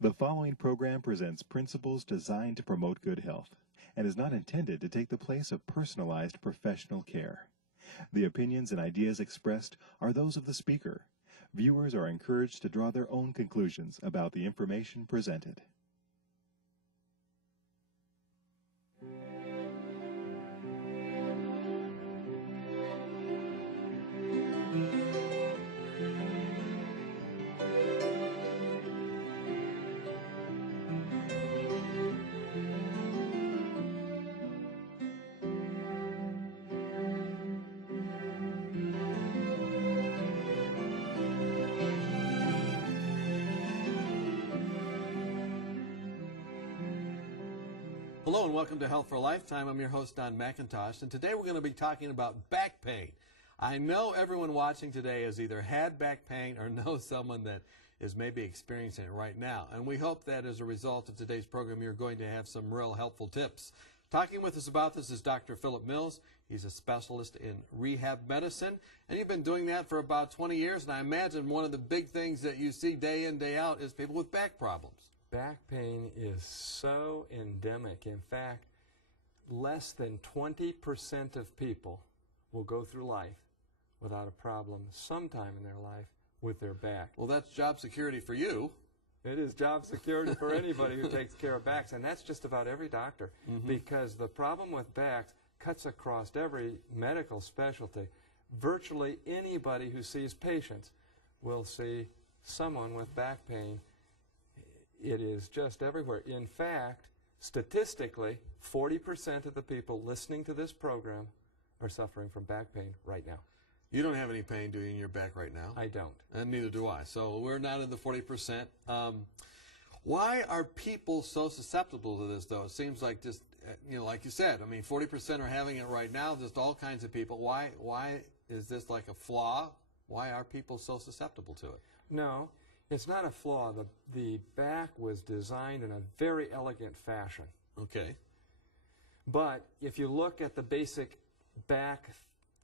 The following program presents principles designed to promote good health and is not intended to take the place of personalized professional care. The opinions and ideas expressed are those of the speaker. Viewers are encouraged to draw their own conclusions about the information presented. Hello and welcome to Health for a Lifetime. I'm your host, Don McIntosh, and today we're going to be talking about back pain. I know everyone watching today has either had back pain or knows someone that is maybe experiencing it right now, and we hope that as a result of today's program you're going to have some real helpful tips. Talking with us about this is Dr. Philip Mills. He's a specialist in rehab medicine, and you've been doing that for about 20 years, and I imagine one of the big things that you see day in, day out is people with back problems. Back pain is so endemic. In fact, less than 20% of people will go through life without a problem sometime in their life with their back. Well, that's job security for you. It is job security for anybody who takes care of backs, and that's just about every doctor, because the problem with backs cuts across every medical specialty. Virtually anybody who sees patients will see someone with back pain. It is just everywhere. In fact, statistically, 40% of the people listening to this program are suffering from back pain right now. You don't have any pain, do you, in your back right now? I don't. And neither do I. So we're not in the 40%. Why are people so susceptible to this, though? It seems like just, like you said, I mean, 40% are having it right now, just all kinds of people. Why is this like a flaw? Why are people so susceptible to it? No. It's not a flaw. The back was designed in a very elegant fashion. Okay. But if you look at the basic back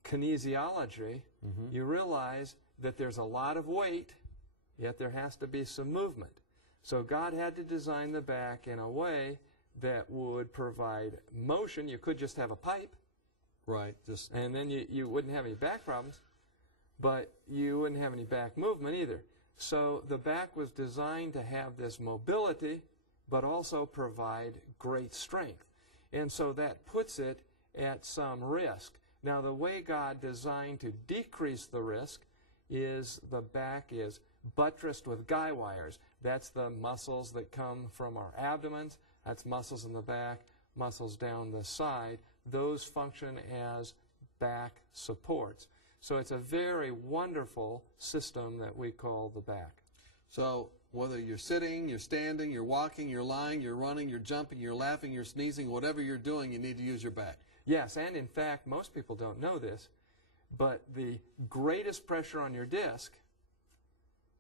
kinesiology, you realize that there's a lot of weight, yet there has to be some movement. So God had to design the back in a way that would provide motion. You could just have a pipe. Right. And then you wouldn't have any back problems, but you wouldn't have any back movement either. So the back was designed to have this mobility, but also provide great strength. And so that puts it at some risk. Now, the way God designed to decrease the risk is the back is buttressed with guy wires. That's the muscles that come from our abdomens. That's muscles in the back, muscles down the side. Those function as back supports. So it's a very wonderful system that we call the back. So whether you're sitting, you're standing, you're walking, you're lying, you're running, you're jumping, you're laughing, you're sneezing, whatever you're doing, you need to use your back. Yes, and in fact, most people don't know this, but the greatest pressure on your disc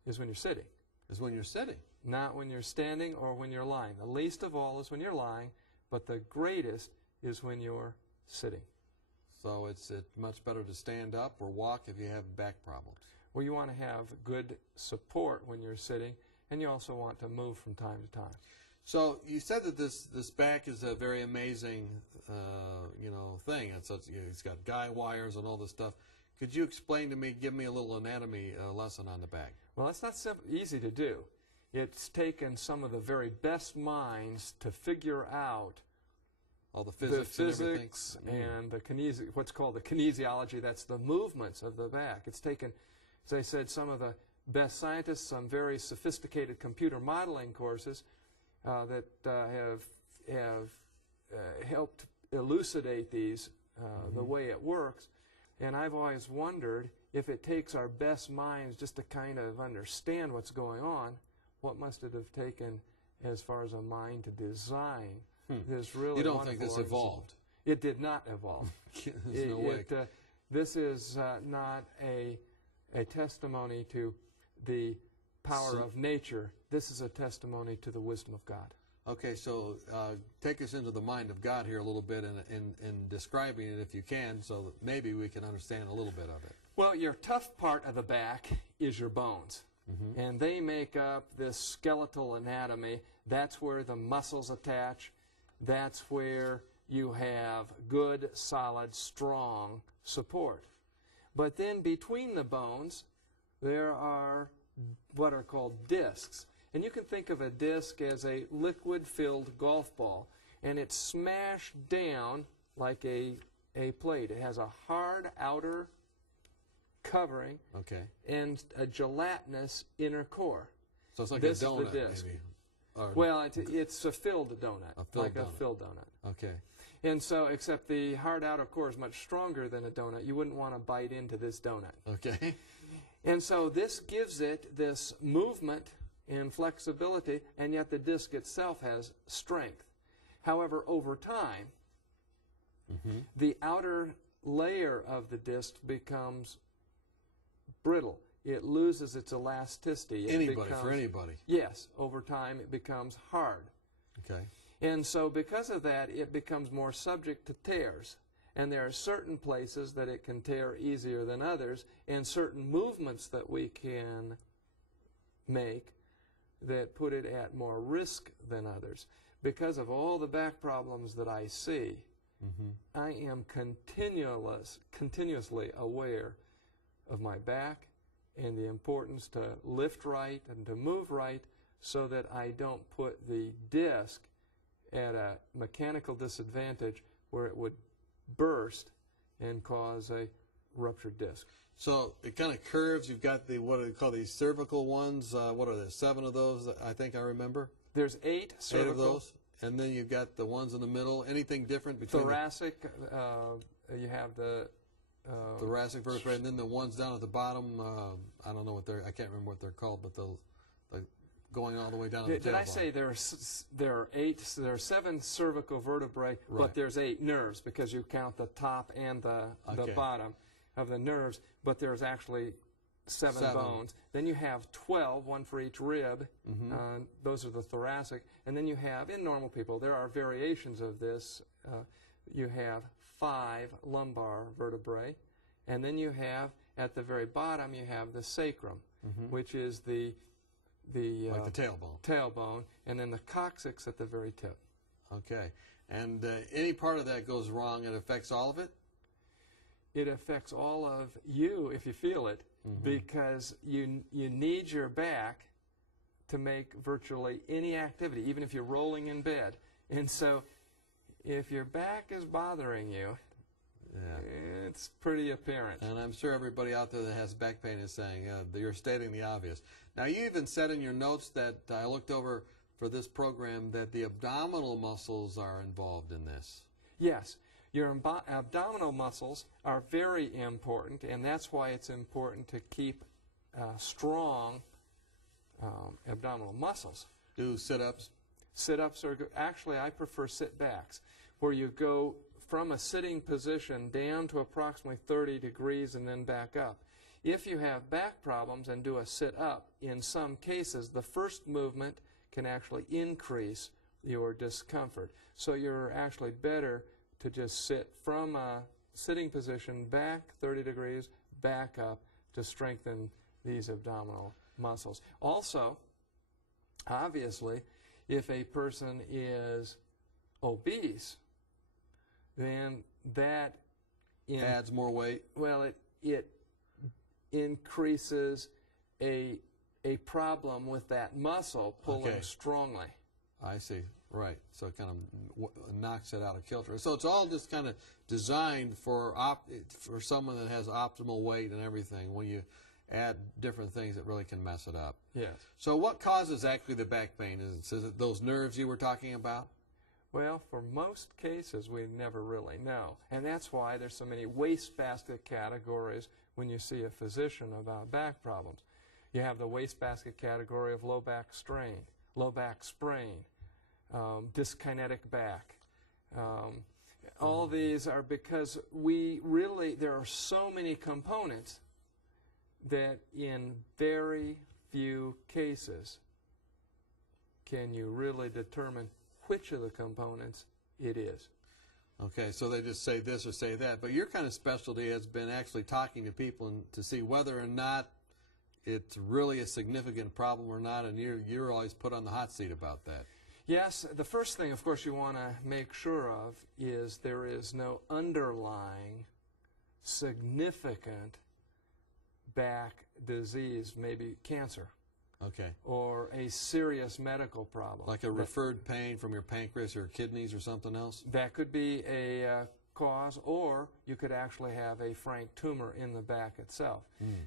is when you're sitting. Is when you're sitting. Not when you're standing or when you're lying. The least of all is when you're lying, but the greatest is when you're sitting. So it's much better to stand up or walk if you have back problems. Well, you want to have good support when you're sitting, and you also want to move from time to time. So you said that this back is a very amazing, thing. It's got guy wires and all this stuff. Could you explain to me, give me a little anatomy lesson on the back? Well, that's not easy to do. It's taken some of the very best minds to figure out all the physics and the what's called the kinesiology. That's the movements of the back. It's taken, as I said, some of the best scientists, some very sophisticated computer modeling courses that have helped elucidate these, the way it works. And I've always wondered if it takes our best minds just to kind of understand what's going on, what must it have taken as far as a mind to design this really You don't think this evolved? It did not evolve. There's no way. This is not a testimony to the power of nature. This is a testimony to the wisdom of God. Okay, so take us into the mind of God here a little bit in describing it if you can, so that maybe we can understand a little bit of it. Well, your tough part of the back is your bones. and they make up this skeletal anatomy. That's where the muscles attach. That's where you have good, solid, strong support. But then between the bones, there are what are called discs. And you can think of a disc as a liquid-filled golf ball, and it's smashed down like a plate. It has a hard outer covering and a gelatinous inner core. So it's like This a is the donut, disc. maybe. Or Well, it's a filled donut, A filled like a donut. filled donut. okay. And so, except the hard outer core is much stronger than a donut. You wouldn't want to bite into this donut. Okay. And so this gives it this movement and flexibility, and yet the disc itself has strength. However, over time, the outer layer of the disc becomes brittle. It loses its elasticity. For anybody. Yes, over time it becomes hard. Okay. And so because of that, it becomes more subject to tears. And there are certain places that it can tear easier than others, and certain movements that we can make that put it at more risk than others. Because of all the back problems that I see, I am continuously aware of my back and the importance to lift right and to move right so that I don't put the disc at a mechanical disadvantage where it would burst and cause a ruptured disc. So it kind of curves. You've got the, what do they call these, cervical ones? What are there, 7 of those, I think I remember? There's 8 cervical. 8 of those. And then you've got the ones in the middle. Anything different between Thoracic, you have the the thoracic vertebrae, and then the ones down at the bottom, I don't know what they're, I can't remember what they're called, but the going all the way down to the tailbone. Did I say there are 7 cervical vertebrae, but there's 8 nerves because you count the top and the bottom of the nerves, but there's actually 7 bones. Then you have 12, 1 for each rib. Those are the thoracic. And then you have, in normal people, there are variations of this. You have 5 lumbar vertebrae. And then you have, at the very bottom, you have the sacrum, which is like the tailbone, and then the coccyx at the very tip. Okay. And any part of that goes wrong, it affects all of it? It affects all of you if you feel it, because you need your back to make virtually any activity, even if you're rolling in bed. And so if your back is bothering you, it's pretty apparent. And I'm sure everybody out there that has back pain is saying, you're stating the obvious. Now, you even said in your notes that I looked over for this program that the abdominal muscles are involved in this. Yes. Your abdominal muscles are very important, and that's why it's important to keep strong abdominal muscles. Do sit-ups? Sit-ups are good. Actually, I prefer sit-backs, where you go from a sitting position down to approximately 30 degrees and then back up. If you have back problems and do a sit-up, in some cases, the first movement can actually increase your discomfort. So you're actually better to just sit from a sitting position back 30 degrees, back up to strengthen these abdominal muscles. Also, obviously, if a person is obese, then that adds more weight. Well, it increases a problem with that muscle pulling strongly. I see. Right. So it kind of knocks it out of kilter. So it's all just kind of designed for someone that has optimal weight and everything. When you add different things, it really can mess it up. Yes. So what causes actually the back pain? Is it those nerves you were talking about? Well, for most cases, we never really know. And that's why there's so many wastebasket categories when you see a physician about back problems. You have the wastebasket category of low back strain, low back sprain, dyskinetic back. All these are because there are so many components that in very few cases can you really determine which of the components it is. Okay, so they just say this or say that. But your kind of specialty has been actually talking to people and to see whether or not it's really a significant problem or not, and you're always put on the hot seat about that. Yes, the first thing, of course, you want to make sure of is there is no underlying significant back disease, maybe cancer. Okay. Or a serious medical problem. Like a referred pain from your pancreas or kidneys or something else? That could be a cause, or you could actually have a frank tumor in the back itself.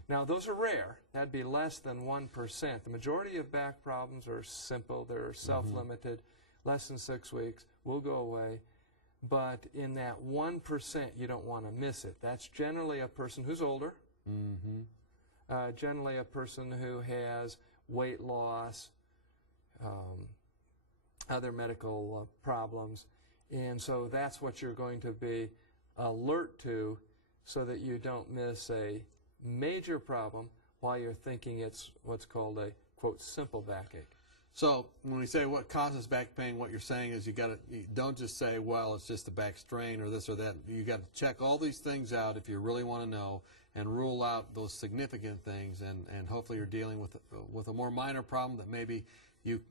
Now, those are rare. That'd be less than 1%. The majority of back problems are simple. They're self-limited, less than 6 weeks, will go away. But in that 1%, you don't want to miss it. That's generally a person who's older, generally a person who has weight loss, other medical problems. And so that's what you're going to be alert to so that you don't miss a major problem while you're thinking it's what's called a, quote, simple backache. So when we say what causes back pain, what you're saying is you don't just say, well, it's just a back strain or this or that. You got to check all these things out if you really want to know and rule out those significant things, and hopefully you're dealing with a more minor problem that maybe you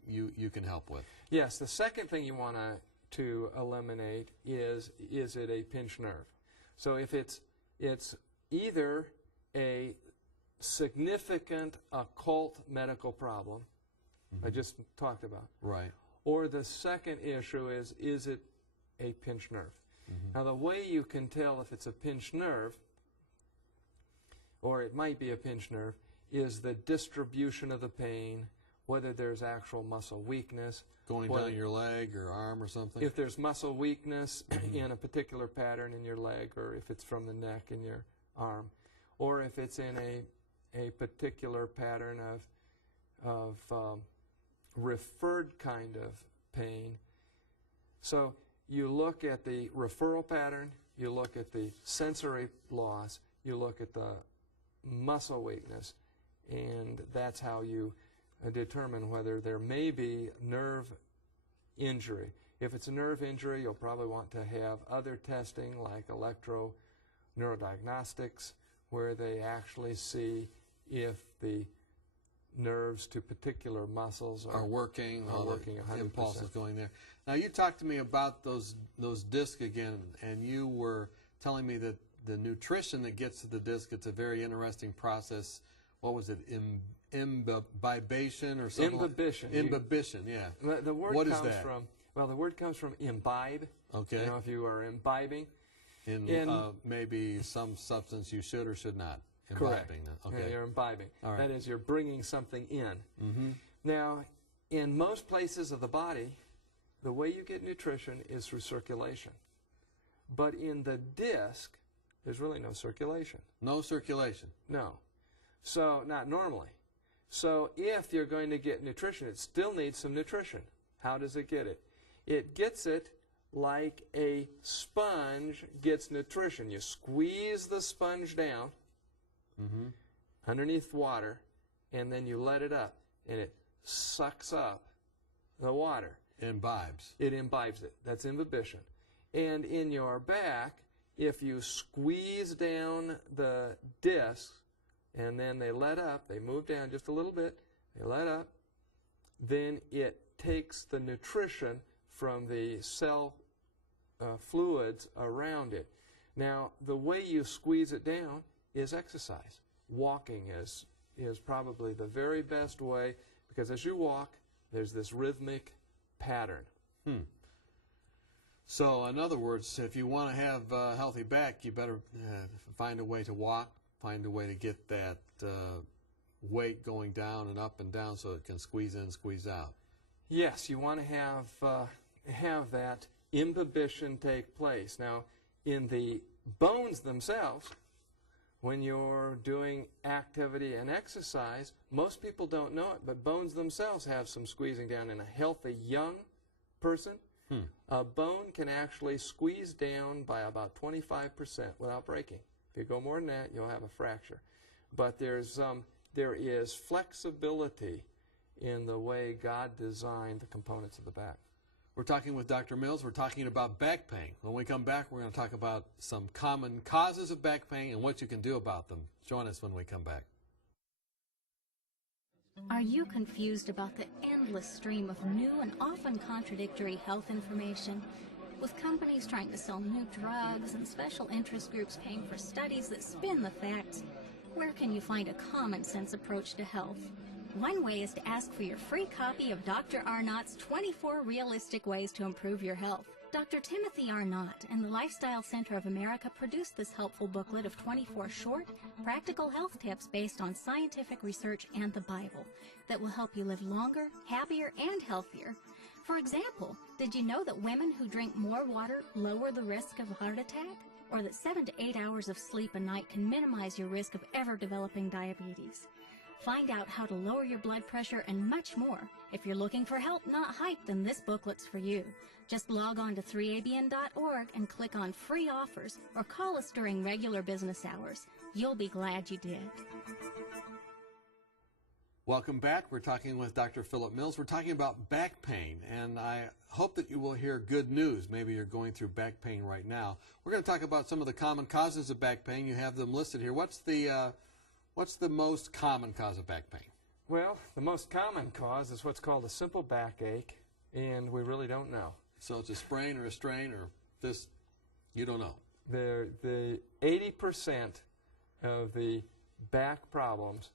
can help with. Yes, the second thing you want to eliminate is it a pinched nerve? So if it's either a significant occult medical problem, I just talked about, right, or the second issue is it a pinched nerve? Now, the way you can tell if it's a pinched nerve, or it might be a pinched nerve, is the distribution of the pain, whether there's actual muscle weakness. Going down your leg or arm or something? If there's muscle weakness in a particular pattern in your leg, or if it's from the neck in your arm, or if it's in a particular pattern of referred kind of pain. So you look at the referral pattern, you look at the sensory loss, you look at the muscle weakness, and that's how you determine whether there may be nerve injury. If it's a nerve injury, you'll probably want to have other testing like electroneurodiagnostics, where they actually see if the nerves to particular muscles are working 100%. Impulses going there. Now, you talked to me about those discs again, and you were telling me that the nutrition that gets to the disc, it's a very interesting process. What was it? Imbibation or something? Imbibition. Imbibition, yeah. The word what comes is that? the word comes from imbibe. Okay. You know, if you are imbibing. In maybe some substance you should or should not. Correct. Okay. Yeah, you're imbibing. All right. That is, you're bringing something in. Now, in most places of the body, the way you get nutrition is through circulation. But in the disc, there's really no circulation. No circulation? No. So, not normally. So, if you're going to get nutrition, it still needs some nutrition. How does it get it? It gets it like a sponge gets nutrition. You squeeze the sponge down underneath water, and then you let it up, and it sucks up the water. Imbibes. It imbibes it. That's imbibition. And in your back, if you squeeze down the discs, and then they let up, they move down just a little bit, they let up, then it takes the nutrition from the cell fluids around it. Now, the way you squeeze it down is exercise. Walking is probably the very best way, because as you walk, there's this rhythmic pattern. So, in other words, if you want to have a healthy back, you better find a way to walk, find a way to get that weight going down and up and down so it can squeeze in, squeeze out. Yes, you want to have that imbibition take place. Now, in the bones themselves, when you're doing activity and exercise, most people don't know it, but bones themselves have some squeezing down. In a healthy young person, a bone can actually squeeze down by about 25% without breaking. If you go more than that, you'll have a fracture. But there is flexibility in the way God designed the components of the back. We're talking with Dr. Mills. We're talking about back pain. When we come back, we're going to talk about some common causes of back pain and what you can do about them. Join us when we come back. Are you confused about the endless stream of new and often contradictory health information? With companies trying to sell new drugs and special interest groups paying for studies that spin the facts, where can you find a common sense approach to health? One way is to ask for your free copy of Dr. Arnott's 24 Realistic Ways to Improve Your Health. Dr. Timothy Arnott and the Lifestyle Center of America produced this helpful booklet of 24 short, practical health tips based on scientific research and the Bible that will help you live longer, happier, and healthier. For example, did you know that women who drink more water lower the risk of a heart attack? Or that 7 to 8 hours of sleep a night can minimize your risk of ever developing diabetes? Find out how to lower your blood pressure and much more. If you're looking for help, not hype, then this booklet's for you. Just log on to 3abn.org and click on free offers or call us during regular business hours. You'll be glad you did. Welcome back. We're talking with Dr. Philip Mills. We're talking about back pain, and I hope that you will hear good news. Maybe you're going through back pain right now. We're going to talk about some of the common causes of back pain. You have them listed here. What's the most common cause of back pain? Well, the most common cause is what's called a simple backache, and we really don't know. So it's a sprain or a strain or this, you don't know. The 80% of the back problems,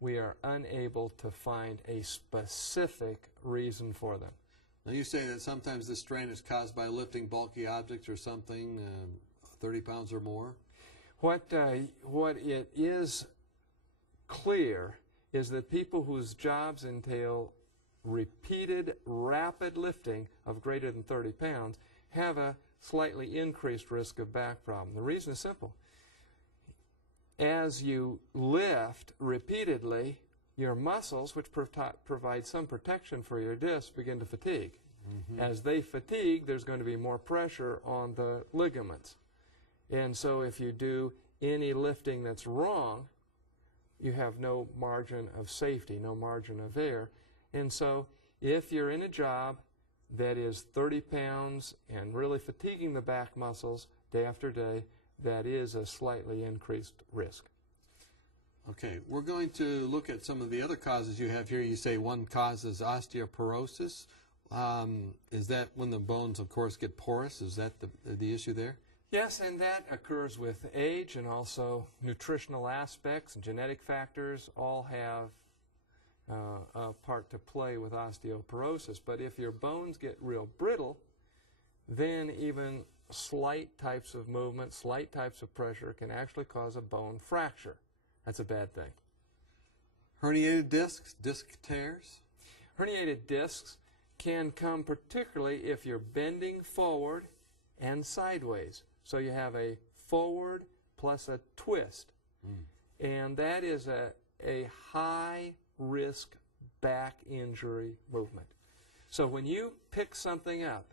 we are unable to find a specific reason for them. Now you say that sometimes this strain is caused by lifting bulky objects or something, 30 pounds or more. What it is clear is that people whose jobs entail repeated rapid lifting of greater than 30 pounds have a slightly increased risk of back problem. The reason is simple. As you lift repeatedly, your muscles, which provide some protection for your discs, begin to fatigue. Mm-hmm. As they fatigue, there's going to be more pressure on the ligaments. And so if you do any lifting that's wrong, you have no margin of safety, no margin of error. And so if you're in a job that is 30 pounds and really fatiguing the back muscles day after day, that is a slightly increased risk. Okay, we're going to look at some of the other causes you have here. You say one cause is osteoporosis. Is that when the bones, of course, get porous? Is that the issue there? Yes, and that occurs with age, and also nutritional aspects and genetic factors all have a part to play with osteoporosis. But if your bones get real brittle, then even slight types of movement, slight types of pressure can actually cause a bone fracture. That's a bad thing. Herniated discs, disc tears? Herniated discs can come particularly if you're bending forward and sideways. So you have a forward plus a twist. And that is a high-risk back injury movement. So when you pick something up,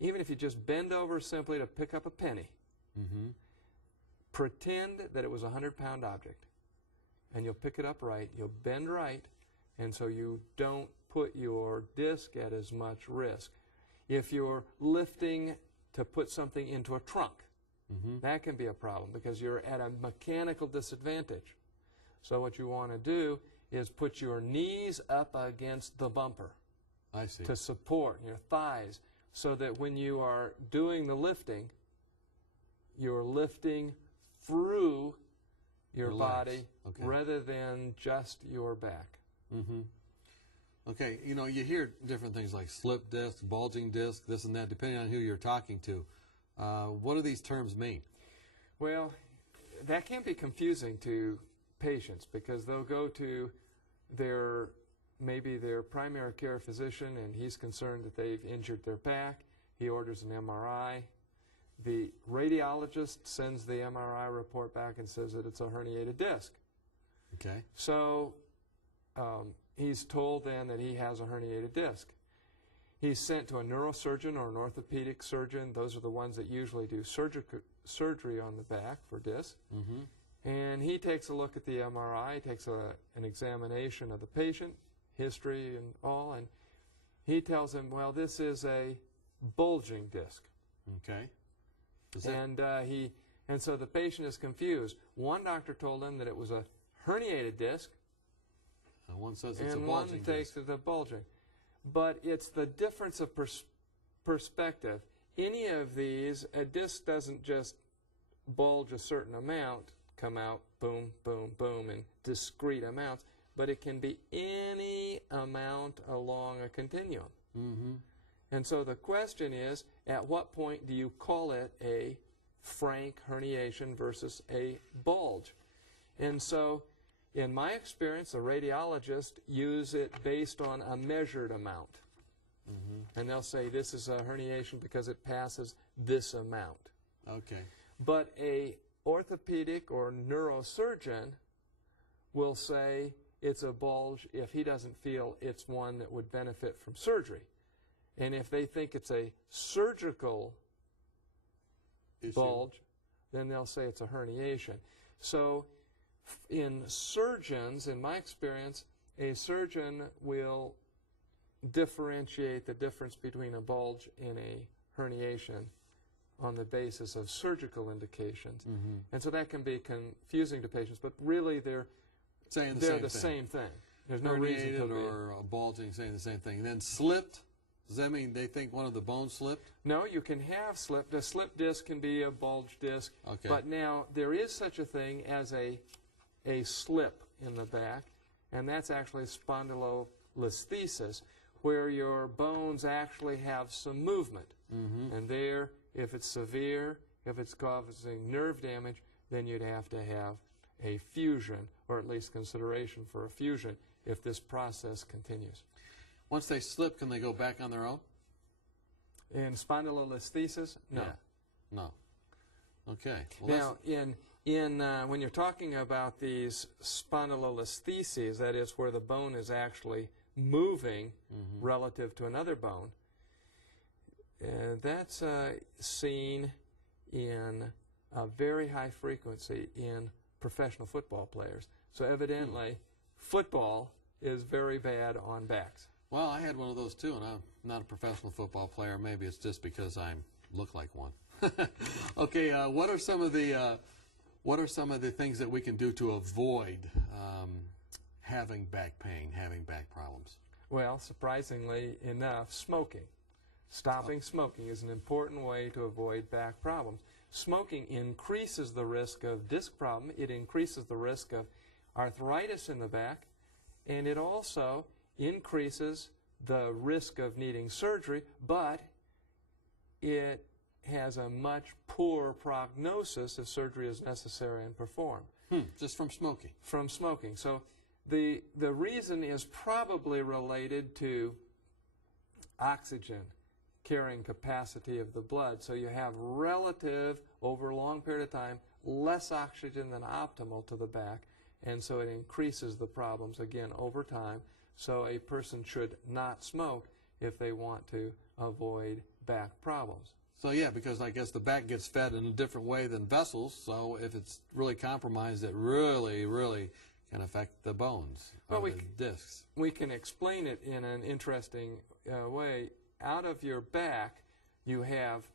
even if you just bend over simply to pick up a penny, pretend that it was a 100-pound object. And you'll pick it up right, you'll bend right, and so you don't put your disc at as much risk. If you're lifting to put something into a trunk, that can be a problem because you're at a mechanical disadvantage. So what you want to do is put your knees up against the bumper. I see. To support your thighs, so that when you are doing the lifting, you're lifting through your body rather than just your back. Okay, you know, you hear different things like slip disc, bulging disc, this and that, depending on who you're talking to. What do these terms mean? Well, that can be confusing to patients because they'll go to maybe their primary care physician and he's concerned that they've injured their back. He orders an MRI. The radiologist sends the MRI report back and says that it's a herniated disc. Okay. So he's told then that he has a herniated disc. He's sent to a neurosurgeon or an orthopedic surgeon. Those are the ones that usually do surgery on the back for discs. And he takes a look at the MRI, takes an examination of the patient, history and all, and he tells him, well, this is a bulging disc. Okay. And so the patient is confused. One doctor told him that it was a herniated disc, And one says it's a and bulging one takes disc. it a bulging. But it's the difference of perspective. Any of these, a disc doesn't just bulge a certain amount, come out, boom, boom, boom, in discrete amounts, but it can be any amount along a continuum. Mm-hmm. And so the question is, at what point do you call it a frank herniation versus a bulge? And so, in my experience, the radiologists use it based on a measured amount. Mm-hmm. And they'll say this is a herniation because it passes this amount. Okay. But a orthopedic or neurosurgeon will say it's a bulge if he doesn't feel it's one that would benefit from surgery. And if they think it's a surgical bulge, then they'll say it's a herniation. So in surgeons, in my experience, a surgeon will differentiate the difference between a bulge and a herniation on the basis of surgical indications. Mm-hmm. And so that can be confusing to patients, but really they're Saying the same thing. There's no reason to herniated be. or bulging, saying the same thing. And then slipped, does that mean they think one of the bones slipped? No, you can have slipped. A slip disc can be a bulge disc. Okay. But now there is such a thing as a slip in the back, and that's actually spondylolisthesis, where your bones actually have some movement. Mm-hmm. And there, if it's severe, if it's causing nerve damage, then you'd have to have a fusion, or at least consideration for a fusion, if this process continues. Once they slip, can they go back on their own? In spondylolisthesis, no. Yeah. No. Okay. Well, Now, when you're talking about these spondylolistheses, that is where the bone is actually moving relative to another bone, that's seen in a very high frequency in professional football players. So evidently, football is very bad on backs. well, I had one of those too, and I'm not a professional football player. Maybe it's just because I look like one. Okay. What are some of the things that we can do to avoid having back pain, having back problems? Well, surprisingly enough, smoking. Stopping smoking is an important way to avoid back problems. Smoking increases the risk of disc problem. It increases the risk of arthritis in the back, and it also increases the risk of needing surgery, but it has a much poorer prognosis if surgery is necessary and performed. Just from smoking? From smoking. So the reason is probably related to oxygen carrying capacity of the blood. So you have relative, over a long period of time, less oxygen than optimal to the back, and so it increases the problems again over time. So a person should not smoke if they want to avoid back problems. So yeah, because I guess the back gets fed in a different way than vessels, so if it's really compromised, it really, really can affect the bones, or the discs. We can explain it in an interesting way. Out of your back, you have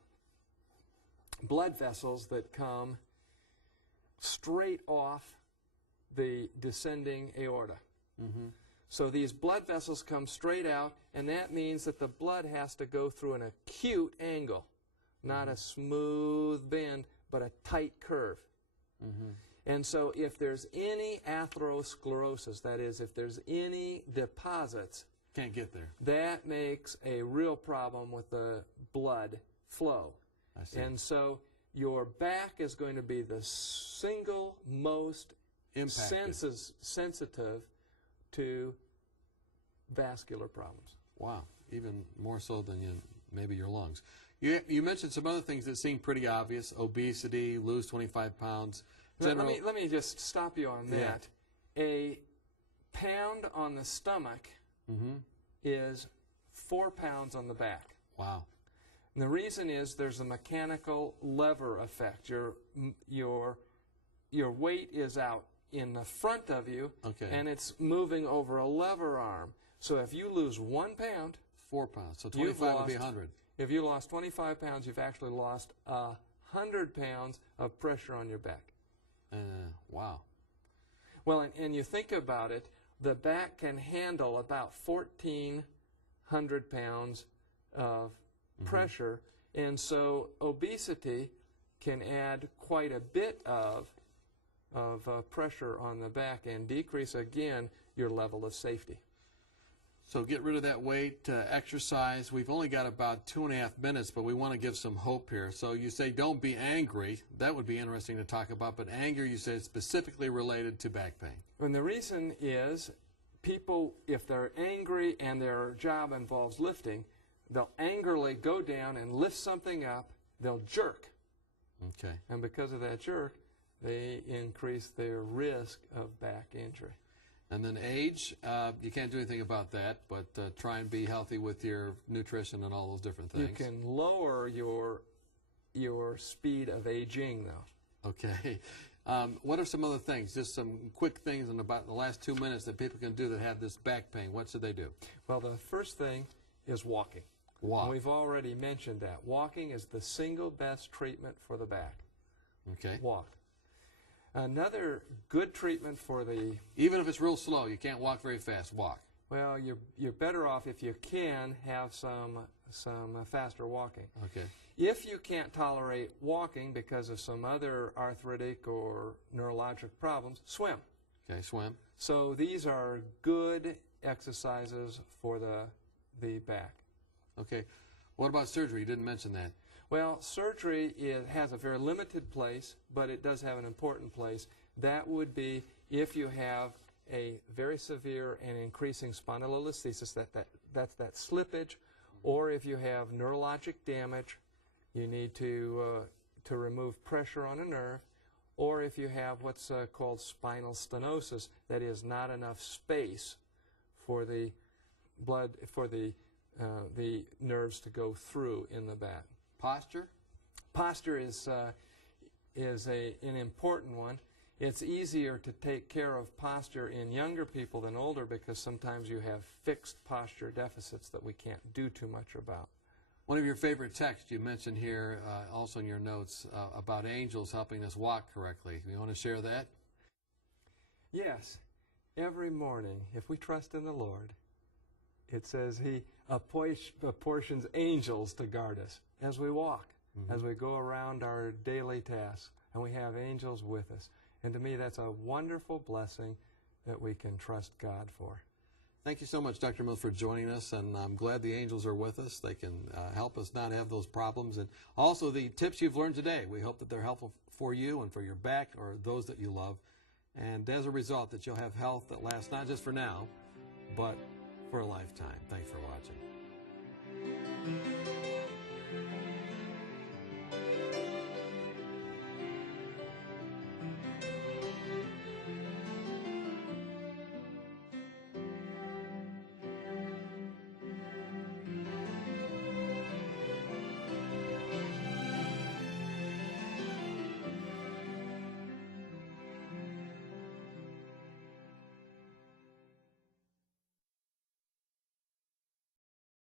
blood vessels that come straight off the descending aorta. Mm-hmm. So these blood vessels come straight out, and that means that the blood has to go through an acute angle, not a smooth bend, but a tight curve. Mm-hmm. And so if there's any atherosclerosis, that is, if there's any deposits, Can't get there. that makes a real problem with the blood flow. I see. And so your back is going to be the single most Impacted. sensitive to vascular problems. Wow, even more so than maybe your lungs. You mentioned some other things that seem pretty obvious: obesity, lose 25 pounds. Let me just stop you on Yeah. that. A pound on the stomach is 4 pounds on the back. Wow. And the reason is there's a mechanical lever effect. Your weight is out in the front of you, Okay. and it's moving over a lever arm. So if you lose 1 pound, 4 pounds. So You've 25 would be lost- 100. if you lost 25 pounds, you've actually lost 100 pounds of pressure on your back. Wow. Well, and you think about it, the back can handle about 1,400 pounds of pressure, and so obesity can add quite a bit of pressure on the back and decrease again your level of safety. So get rid of that weight, exercise. We've only got about 2.5 minutes, but we want to give some hope here. So you say don't be angry. That would be interesting to talk about, but anger, you say, is specifically related to back pain. And the reason is people, if they're angry and their job involves lifting, they'll angrily go down and lift something up. They'll jerk. Okay. And because of that jerk, they increase their risk of back injury. And then age, you can't do anything about that, but try and be healthy with your nutrition and all those different things. You can lower your speed of aging, though. Okay. What are some other things, just some quick things in about the last 2 minutes that people can do that have this back pain? What should they do? Well, the first thing is walking. Walk. And we've already mentioned that. Walking is the single best treatment for the back. Okay. Walk. Another good treatment for the... Even if it's real slow, you can't walk very fast, walk. Well, you're better off if you can have some faster walking. Okay. If you can't tolerate walking because of some other arthritic or neurologic problems, swim. Okay, swim. So these are good exercises for the back. Okay. What about surgery? You didn't mention that. Well, surgery has a very limited place, but it does have an important place. That would be if you have a very severe and increasing spondylolisthesis, that's that slippage, or if you have neurologic damage, you need to remove pressure on a nerve, or if you have what's called spinal stenosis, that is not enough space for the blood, for the nerves to go through in the back. Posture? Posture is an important one. It's easier to take care of posture in younger people than older because sometimes you have fixed posture deficits that we can't do too much about. One of your favorite texts you mentioned here, also in your notes, about angels helping us walk correctly. You want to share that? Yes. Every morning, if we trust in the Lord, it says He apportions angels to guard us as we walk, as we go around our daily tasks, and we have angels with us. And to me, that's a wonderful blessing that we can trust God for. Thank you so much, Dr. Mills, for joining us, and I'm glad the angels are with us. They can help us not have those problems. And also the tips you've learned today, we hope that they're helpful for you and for your back or those that you love. And as a result, that you'll have health that lasts not just for now, but for a lifetime. Thanks for watching.